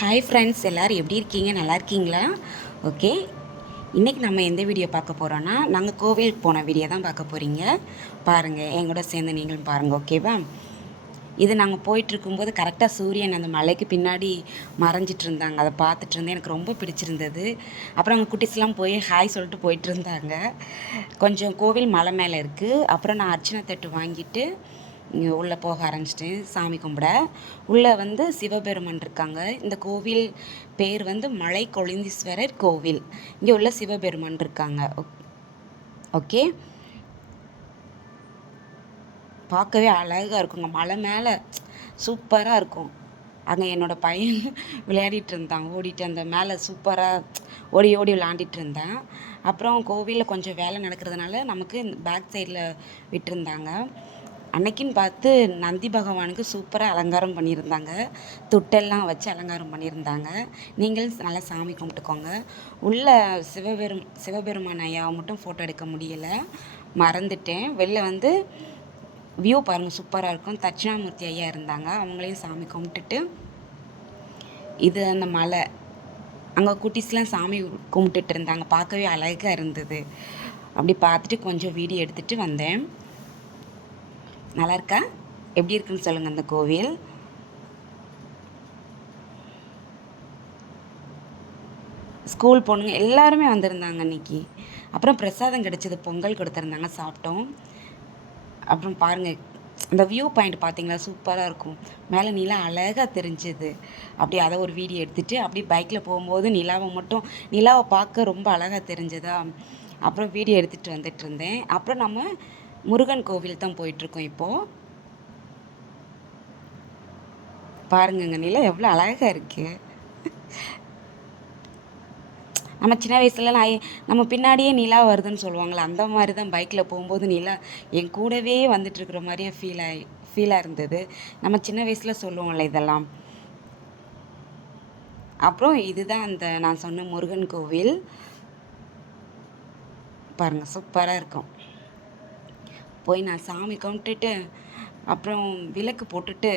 Hi friends, எல்லோரும் எப்படி இருக்கீங்க? நல்லா இருக்கீங்களா? ஓகே, இன்றைக்கி நம்ம எந்த வீடியோ பார்க்க போகிறோன்னா, நாங்கள் கோவிலுக்கு போன வீடியோ தான் பார்க்க போகிறீங்க. பாருங்கள், என் கூட சேர்ந்து நீங்களும் பாருங்கள், ஓகேவா? இது நாங்கள் போயிட்டுருக்கும்போது கரெக்டாக சூரியன் அந்த மலைக்கு பின்னாடி மறைஞ்சிட்டு இருந்தாங்க. அதை பார்த்துட்டு இருந்தேன், எனக்கு ரொம்ப பிடிச்சிருந்தது. அப்புறம் அங்கே குட்டிஸ்லாம் போய் ஹாய் சொல்லிட்டு போயிட்டு இருந்தாங்க. கொஞ்சம் கோவில் மலை மேலே இருக்குது. அப்புறம் நான் அர்ச்சனை தட்டு வாங்கிட்டு உள்ளே போக ஆரம்பிச்சிட்டேன் சாமி கும்பிட. உள்ளே வந்து சிவபெருமான் இருக்காங்க. இந்த கோவில் பேர் வந்து மலை கொழுந்தீஸ்வரர் கோவில். இங்கே உள்ள சிவபெருமான் இருக்காங்க. ஓகே, பார்க்கவே அழகாக இருக்குங்க. மலை மேலே சூப்பராக இருக்கும். அங்கே என்னோடய பையன் விளையாடிட்டு இருந்தான், ஓடிட்டு அந்த மேலே சூப்பராக ஓடி ஓடி விளையாண்டிட்டு இருந்தேன். அப்புறம் கோவிலில் கொஞ்சம் வேலை நடக்கிறதுனால நமக்கு பேக் சைடில் விட்டுருந்தாங்க. அன்னைக்குன்னு பார்த்து நந்தி பகவானுக்கு சூப்பராக அலங்காரம் பண்ணியிருந்தாங்க. தொட்டெல்லாம் வச்சு அலங்காரம் பண்ணியிருந்தாங்க. நீங்கள் நல்லா சாமி கும்பிட்டுக்கோங்க. உள்ள சிவபெருமான் ஐயாவை மட்டும் ஃபோட்டோ எடுக்க முடியலை, மறந்துட்டேன். வெளில வந்து வியூ பாருங்கள், சூப்பராக இருக்கும். தட்சிணாமூர்த்தி ஐயா இருந்தாங்க, அவங்களையும் சாமி கும்பிட்டுட்டு இது அந்த மலை அங்கே குட்டிஸ்லாம் சாமி கும்பிட்டுட்டு இருந்தாங்க. பார்க்கவே அழகாக இருந்தது. அப்படி பார்த்துட்டு கொஞ்சம் வீடியோ எடுத்துகிட்டு வந்தேன். நல்லா இருக்கா? எப்படி இருக்குன்னு சொல்லுங்கள் அந்த கோவில். ஸ்கூல் பொண்ணுங்க எல்லாருமே வந்திருந்தாங்க அன்றைக்கி. அப்புறம் பிரசாதம் கிடச்சிது, பொங்கல் கொடுத்துருந்தாங்க, சாப்பிட்டோம். அப்புறம் பாருங்கள், அந்த வியூ பாயிண்ட் பார்த்தீங்களா, சூப்பராக இருக்கும். மேலே நிலா அழகாக தெரிஞ்சுது. அப்படி அதை ஒரு வீடியோ எடுத்துகிட்டு அப்படி பைக்கில் போகும்போது நிலாவை பார்க்க ரொம்ப அழகாக தெரிஞ்சதா. அப்புறம் வீடியோ எடுத்துகிட்டு வந்துட்டு இருந்தேன். அப்புறம் நம்ம முருகன் கோவில் தான் போயிட்டுருக்கோம் இப்போது. பாருங்கங்க, நிலா எவ்வளோ அழகாக இருக்குது. நம்ம சின்ன வயசுலலாம் நம்ம பின்னாடியே நிலா வருதுன்னு சொல்லுவாங்களே, அந்த மாதிரி தான் பைக்கில் போகும்போது நிலா என் கூடவே வந்துட்டுருக்குற மாதிரியே ஃபீலாக இருந்தது. நம்ம சின்ன வயசில் சொல்லுவோம்ல இதெல்லாம். அப்புறம் இதுதான் அந்த நான் சொன்ன முருகன் கோவில். பாருங்கள், சூப்பராக இருக்கும். போய் நான் சாமி கும்பிட்டுட்டு அப்புறம் விளக்கு போட்டுட்டு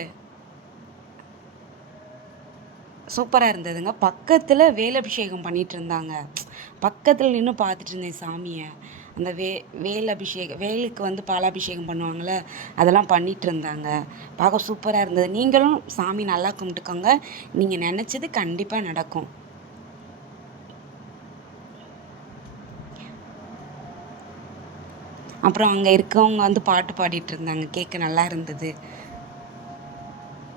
சூப்பராக இருந்ததுங்க. பக்கத்தில் வேலபிஷேகம் பண்ணிகிட்டு இருந்தாங்க. பக்கத்தில் நின்று பார்த்துட்டு இருந்தேன் சாமியை. அந்த வேலுக்கு வந்து பாலாபிஷேகம் பண்ணுவாங்கள்ல, அதெல்லாம் பண்ணிகிட்டு இருந்தாங்க. பார்க்க சூப்பராக இருந்தது. நீங்களும் சாமி நல்லா கும்பிட்டுக்கோங்க. நீங்கள் நினச்சது கண்டிப்பாக நடக்கும். அப்புறம் அங்கே இருக்கவங்க வந்து பாட்டு பாடிட்டு இருந்தாங்க, கேட்க நல்லா இருந்தது.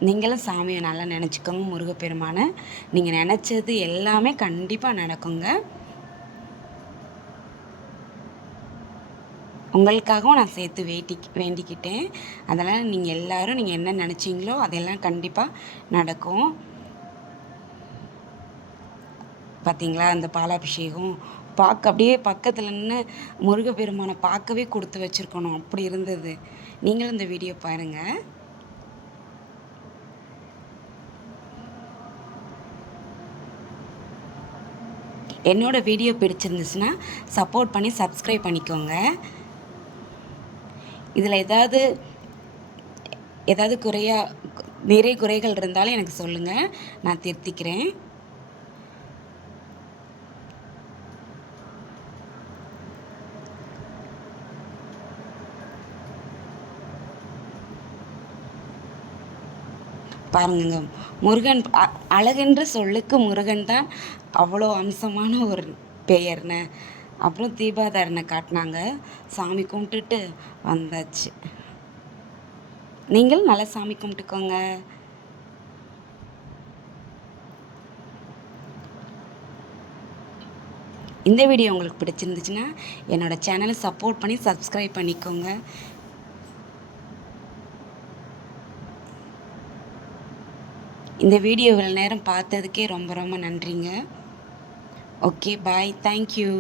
நீங்களும் சாமியை நல்லா நினச்சிக்கோங்க, முருகப்பெருமானை. நீங்கள் நினச்சது எல்லாமே கண்டிப்பாக நடக்குங்க. உங்களுக்காகவும் நான் சேர்த்து வேண்டிக்கிட்டேன். அதனால் நீங்கள் எல்லோரும் நீங்கள் என்ன நினச்சிங்களோ அதெல்லாம் கண்டிப்பாக நடக்கும். பார்த்தீங்களா, அந்த பாலாபிஷேகம் பார்க்க அப்படியே பக்கத்தில் நின்று முருகப்பெருமானை பார்க்கவே கொடுத்து வச்சுருக்கணும், அப்படி இருந்தது. நீங்களும் இந்த வீடியோ பாருங்கள். என்னோடய வீடியோ பிடிச்சிருந்துச்சுன்னா சப்போர்ட் பண்ணி சப்ஸ்கிரைப் பண்ணிக்கோங்க. இதில் ஏதாவது நிறைய குறைகள் இருந்தாலும் எனக்கு சொல்லுங்கள், நான் திருத்திக்கிறேன். பாருங்க, முருகன் அழகென்ற சொல்லுக்கு முருகன் தான் அவ்வளோ அம்சமான ஒரு பெயர்னு. அப்புறம் தீபாதாரனை காட்டினாங்க, சாமி கும்பிட்டுட்டு வந்தாச்சு. நீங்களும் நல்லா சாமி கும்பிட்டுக்கோங்க. இந்த வீடியோ உங்களுக்கு பிடிச்சிருந்துச்சுன்னா என்னோடய சேனலை சப்போர்ட் பண்ணி சப்ஸ்கிரைப் பண்ணிக்கோங்க. இந்த வீடியோ இவ்வளோ நேரம் பார்த்ததுக்கே ரொம்ப ரொம்ப நன்றிங்க. ஓகே, பாய், தேங்க்யூ.